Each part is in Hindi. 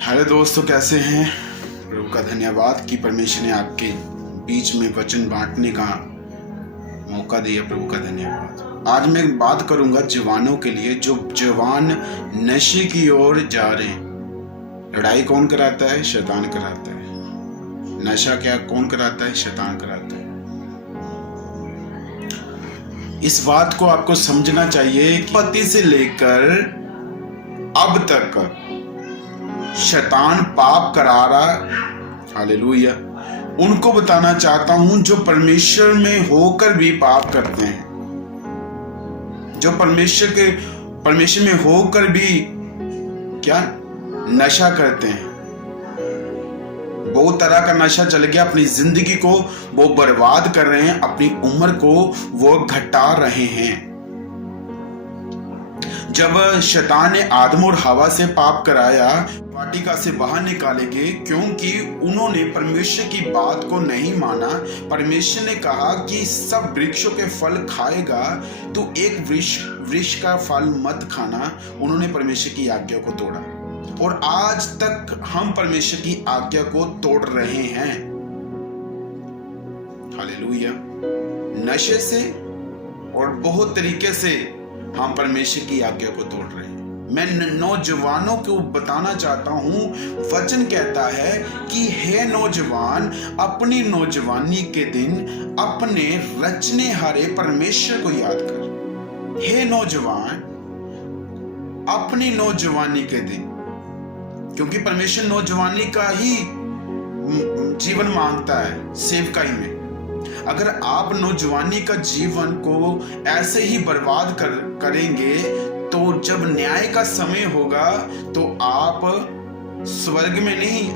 हेलो दोस्तों, कैसे हैं? प्रभु का धन्यवाद कि परमेश्वर ने आपके बीच में वचन बांटने का मौका दिया। प्रभु का धन्यवाद। आज मैं बात करूंगा जवानों के लिए, जो जवान नशे की ओर जा रहे हैं। लड़ाई कौन कराता है? शैतान कराता है। नशा क्या कौन कराता है? शैतान कराता है। इस बात को आपको समझना चाहिए कि पति से लेकर अब तक शैतान पाप करा रहा। हालेलुया। उनको बताना चाहता हूं जो परमेश्वर में होकर भी पाप करते हैं, जो परमेश्वर में होकर भी क्या नशा करते हैं। बहुत तरह का नशा चल गया, अपनी जिंदगी को वो बर्बाद कर रहे हैं, अपनी उम्र को वो घटा रहे हैं। जब शैतान ने आदम और हवा से पाप कराया, वाटिका से बाहर निकालेंगे, क्योंकि उन्होंने परमेश्वर की बात को नहीं माना। परमेश्वर ने कहा कि सब वृक्षों के फल खाएगा, तो एक वृक्ष का फल मत खाना। उन्होंने परमेश्वर की आज्ञा को तोड़ा और आज तक हम परमेश्वर की आज्ञा को तोड़ रहे हैं। हालेलुया। नशे से और बहुत तरीके से हम परमेश्वर की आज्ञा को तोड़ रहे हैं। मैं नौजवानों को बताना चाहता हूं, वचन कहता है कि हे नौजवान, अपनी नौजवानी के दिन अपने रचने हारे परमेश्वर को याद कर। हे नौजवान, अपनी नौजवानी के दिन, क्योंकि परमेश्वर नौजवानी का ही जीवन मांगता है सेवकाई में। अगर आप नौजवानी का जीवन को ऐसे ही बर्बाद करेंगे, तो जब न्याय का समय होगा तो आप स्वर्ग में नहीं,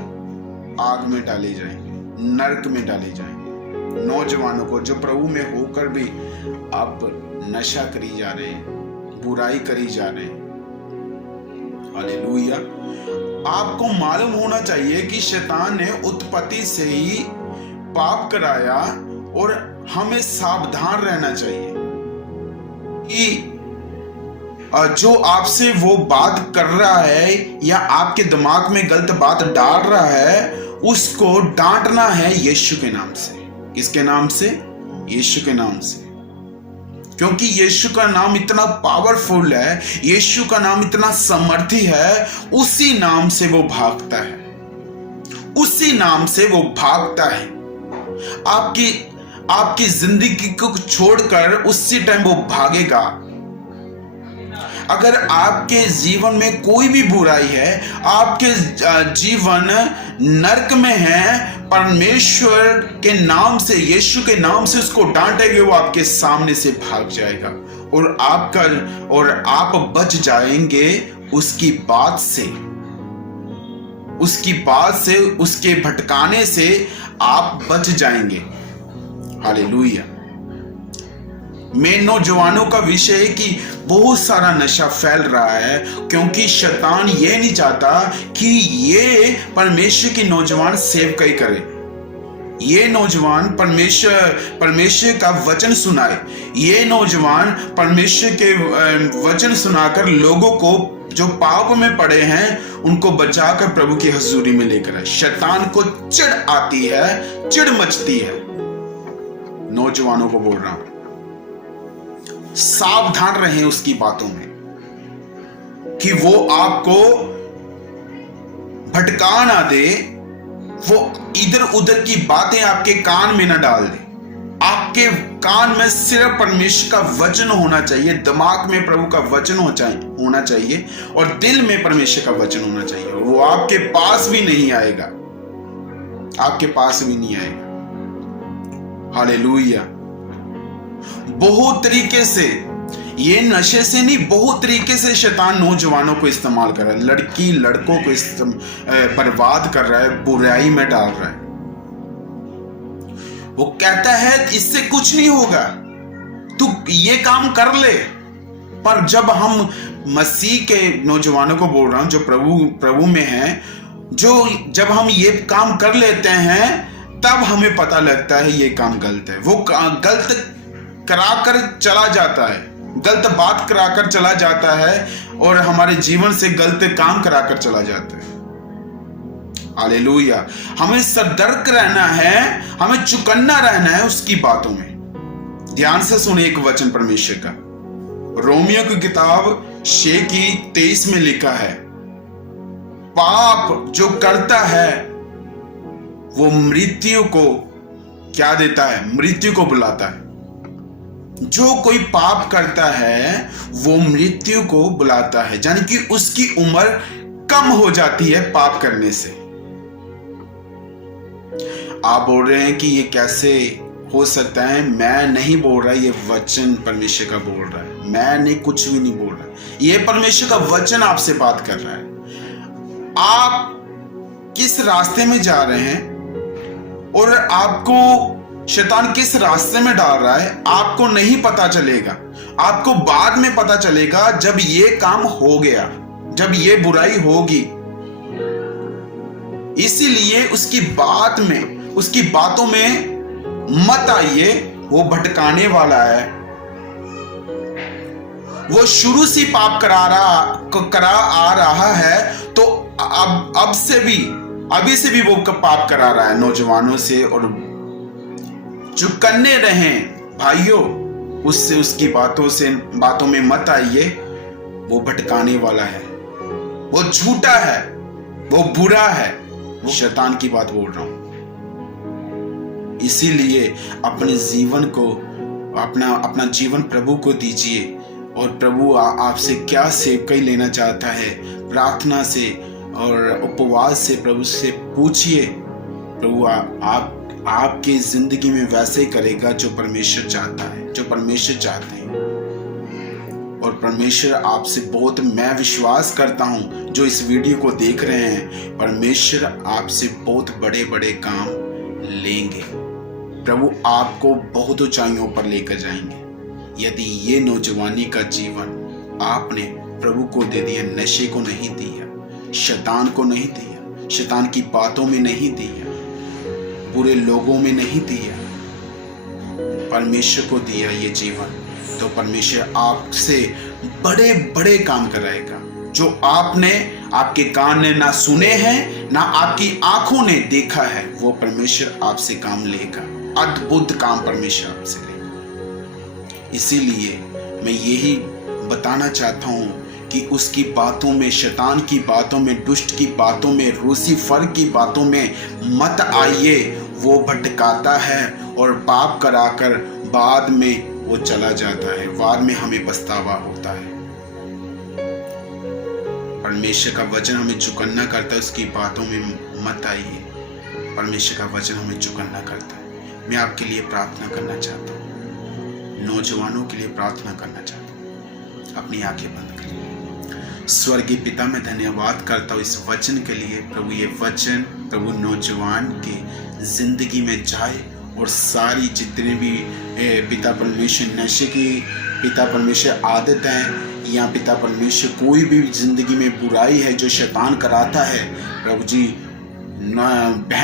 आग में डाले जाएंगे, नरक में डाले जाएंगे। नौजवानों को जो प्रभु में होकर भी आप नशा करी जा रहे हैं, बुराई करी जा रहे हैं। हालेलुया। आपको मालूम होना चाहिए कि शैतान ने उत्पत्ति से ही पाप कराया और हमें सावधान रहना चाहिए कि जो आपसे वो बात कर रहा है या आपके दिमाग में गलत बात डाल रहा है, उसको डांटना है यीशु के नाम से। किसके नाम से? यीशु के नाम से। क्योंकि यीशु का नाम इतना पावरफुल है, यीशु का नाम इतना समर्थी है। उसी नाम से वो भागता है, उसी नाम से वो भागता है। आपकी जिंदगी को छोड़कर उसी टाइम वो भागेगा। अगर आपके जीवन में कोई भी बुराई है, आपके जीवन नरक में है, परमेश्वर के नाम से, यीशु के नाम से उसको डांटेंगे, वो आपके सामने से भाग जाएगा और आप बच जाएंगे उसकी बात से, उसके भटकाने से आप बच जाएंगे। हालेलुया। मैं नौजवानों का विषय है कि बहुत सारा नशा फैल रहा है, क्योंकि शैतान ये नहीं चाहता कि ये परमेश्वर की नौजवान सेवकाई करे, ये नौजवान परमेश्वर का वचन सुनाए, ये नौजवान परमेश्वर के वचन सुनाकर लोगों को जो पाप में पड़े हैं उनको बचाकर प्रभु की हजूरी में लेकर आए। शैतान को चिढ़ आती है, चिढ़ मचती है। नौजवानों को बोल रहा हूं, सावधान रहें उसकी बातों में कि वो आपको भटका ना दे, वो इधर उधर की बातें आपके कान में ना डाल दे। आपके कान में सिर्फ परमेश्वर का वचन होना चाहिए, दिमाग में प्रभु का वचन होना चाहिए और दिल में परमेश्वर का वचन होना चाहिए। वो आपके पास भी नहीं आएगा, आपके पास भी नहीं आएगा। हालेलुया। बहुत तरीके से, ये नशे से नहीं, बहुत तरीके से शैतान नौजवानों को इस्तेमाल कर रहा है, लड़की लड़कों को बर्बाद कर रहा है, बुराई में डाल रहा है। वो कहता है इससे कुछ नहीं होगा, तू ये काम कर ले। पर जब हम मसीह के नौजवानों को बोल रहा हूं, जो प्रभु में हैं, जब हम ये काम कर लेते हैं, तब हमें पता लगता है ये काम गलत है। वो गलत कराकर चला जाता है, गलत बात कराकर चला जाता है और हमारे जीवन से गलत काम कराकर चला जाता है। हालेलुया। हमें सतर्क रहना है, हमें चौकन्ना रहना है उसकी बातों में। ध्यान से सुने एक वचन परमेश्वर का, रोमियो की किताब 6:23 में लिखा है, पाप जो करता है वो मृत्यु को क्या देता है? मृत्यु को बुलाता है। जो कोई पाप करता है वो मृत्यु को बुलाता है, यानी कि उसकी उम्र कम हो जाती है पाप करने से। आप बोल रहे हैं कि ये कैसे हो सकता है? मैं नहीं बोल रहा, ये वचन परमेश्वर का बोल रहा है, मैंने कुछ भी नहीं बोल रहा, ये परमेश्वर का वचन आपसे बात कर रहा है। आप किस रास्ते में जा रहे हैं और आपको शैतान किस रास्ते में डाल रहा है आपको नहीं पता चलेगा। आपको बाद में पता चलेगा जब ये काम हो गया, जब ये बुराई होगी। इसीलिए उसकी बातों में मत आइए, वो भटकाने वाला है। वो शुरू से पाप करा आ रहा है, तो अभी से भी वो पाप करा रहा है नौजवानों से। और चुकन्ने रहें भाइयों, उससे उसकी बातों में मत आइए। वो भटकाने वाला है, वो झूठा है, वो बुरा है, वो शैतान की बात बोल रहा हूं। इसीलिए अपने जीवन को अपना जीवन प्रभु को दीजिए, और प्रभु आपसे क्या सेवकाई लेना चाहता है, प्रार्थना से और उपवास से प्रभु से पूछिए। प्रभु आपकी जिंदगी में वैसे ही करेगा जो परमेश्वर चाहता है, जो परमेश्वर चाहते हैं। और परमेश्वर आपसे बहुत, मैं विश्वास करता हूं जो इस वीडियो को देख रहे हैं, परमेश्वर आपसे बहुत बड़े बड़े काम लेंगे। प्रभु आपको बहुत ऊंचाइयों पर लेकर जाएंगे यदि ये नौजवानी का जीवन आपने प्रभु को दे दिया, नशे को नहीं दिया, शैतान को नहीं दिया, शैतान की बातों में नहीं दिया, बुरे लोगों में नहीं दिया, परमेश्वर को दिया ये जीवन, तो परमेश्वर आपसे बड़े बड़े काम कराएगा जो आपके कान ने ना सुने हैं, ना आपकी आंखों ने देखा है। वो परमेश्वर आपसे काम लेगा, अद्भुत काम परमेश्वर आपसे लेगा। इसीलिए मैं यही बताना चाहता हूं कि उसकी बातों में, शैतान की बातों में, दुष्ट की बातों में, लूसीफर की बातों में मत आइए। वो भटकाता है और पाप कराकर बाद में वो चला जाता है, बाद में हमें पछतावा होता है। परमेश्वर का वचन हमें चौकन्ना करता है, उसकी बातों में मत आइए। परमेश्वर का वचन हमें चौकन्ना करता है। मैं आपके लिए प्रार्थना करना चाहता हूँ, नौजवानों के लिए प्रार्थना करना चाहता हूँ। अपनी आंखें बंद करिए। स्वर्गीय पिता, मैं धन्यवाद करता हूँ इस वचन के लिए। प्रभु ये वचन प्रभु नौजवान के जिंदगी में जाए, और सारी जितने भी पिता परमेश्वर नशे की पिता परमेश्वर आदत है, या पिता परमेश्वर कोई भी जिंदगी में बुराई है जो शैतान कराता है, प्रभु जी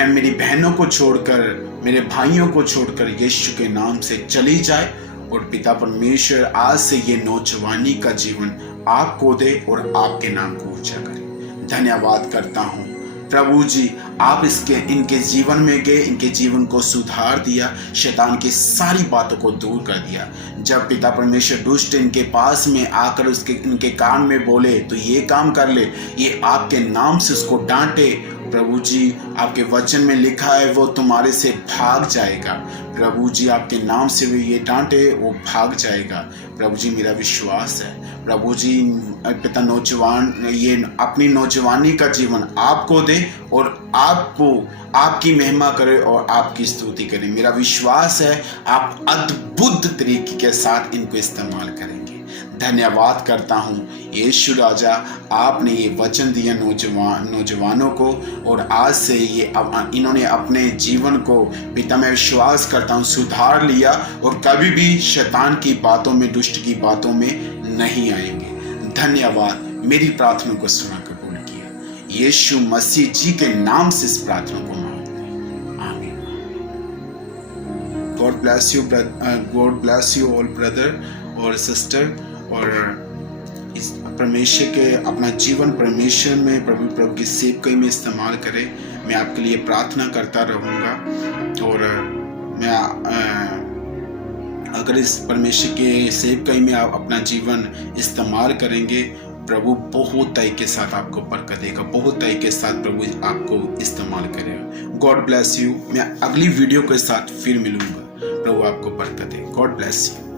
मेरी बहनों को छोड़कर, मेरे भाइयों को छोड़कर यीशु के नाम से चली जाए। और पिता परमेश्वर आज से ये नौजवानी का जीवन आपको दे और आपके नाम को ऊंचा करे। धन्यवाद करता हूँ प्रभु जी, आप इनके जीवन में गए, इनके जीवन को सुधार दिया, शैतान की सारी बातों को दूर कर दिया। जब पिता परमेश्वर दुष्ट इनके पास में आकर इनके कान में बोले तो ये काम कर ले, ये आपके नाम से उसको डांटे। प्रभु जी आपके वचन में लिखा है वो तुम्हारे से भाग जाएगा। प्रभु जी आपके नाम से भी ये डांटे, वो भाग जाएगा। प्रभु जी मेरा विश्वास है प्रभु जी पिता ये अपनी नौजवानी का जीवन आपको दे और आपकी महिमा करे और आपकी स्तुति करे। मेरा विश्वास है आप अद्भुत तरीके के साथ इनको इस्तेमाल करेंगे। धन्यवाद करता हूँ यीशु राजा, आपने ये वचन दिया नौजवानों को, और आज से इन्होंने अपने जीवन को पिता मैं विश्वास करता हूँ सुधार लिया, और कभी भी शैतान की बातों में, दुष्ट की बातों में नहीं आएंगे। धन्यवाद, मेरी प्रार्थना को सुना कबूल किया। यीशु मसीह जी के नाम से इस प्रार्थना को मांगते हैं, आमीन। God bless you all brother और सिस्टर, और परमेश्वर के अपना जीवन परमेश्वर में प्रभु की सेवकाई में इस्तेमाल करें। मैं आपके लिए प्रार्थना करता रहूँगा और मैं अगर इस परमेश्वर के सेवकाई में आप अपना जीवन इस्तेमाल करेंगे, प्रभु बहुत तय के साथ आपको बरकत देगा, बहुत तय के साथ प्रभु आपको इस्तेमाल करेगा। God bless you. मैं अगली वीडियो के साथ फिर मिलूंगा। प्रभु आपको बरकत दे। God bless you.